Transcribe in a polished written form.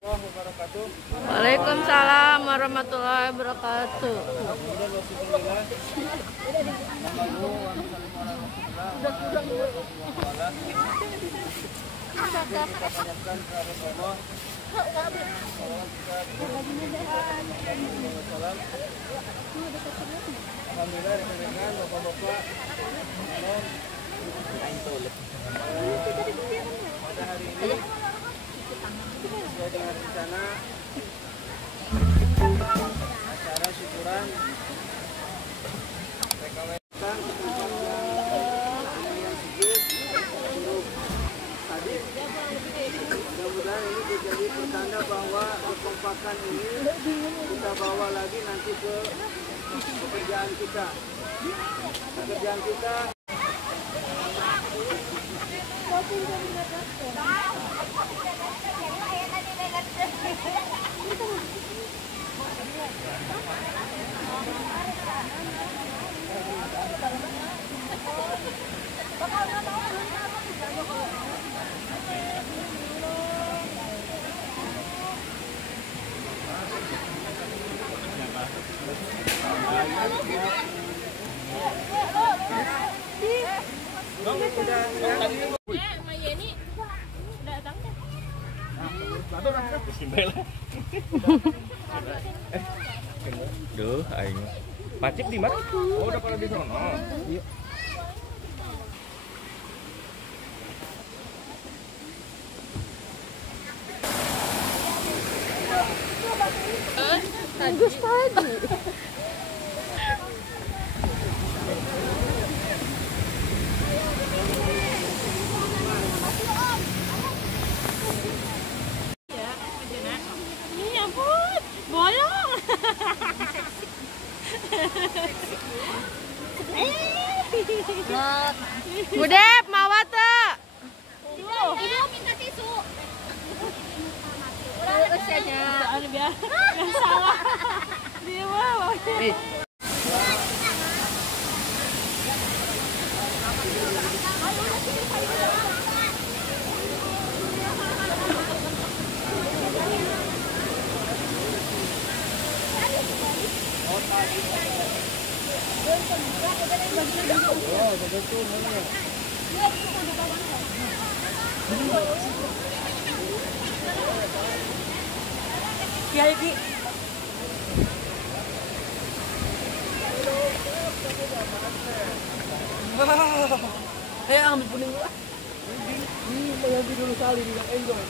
Waalaikumsalam warahmatullahi wabarakatuh. Alhamdulillah rekan-rekan, bapak-bapak, pada hari ini sesuai dengan rencana acara syukuran PKWkan yang sejuk buruk hadir. Mudah-mudahan ini menjadi pertanda bahwa kekompakan ini kita bawa lagi nanti ke pekerjaan kita. Duh, aing. Pacip di mana? Oh, udah pada di sono. Iya. Tadi. Budep, mau tuh. Ibu minta tisu. Usianya salah. Dia mau. Ya, Iki. Ambil kuning lah. Ini mau dulu kali di enjoy.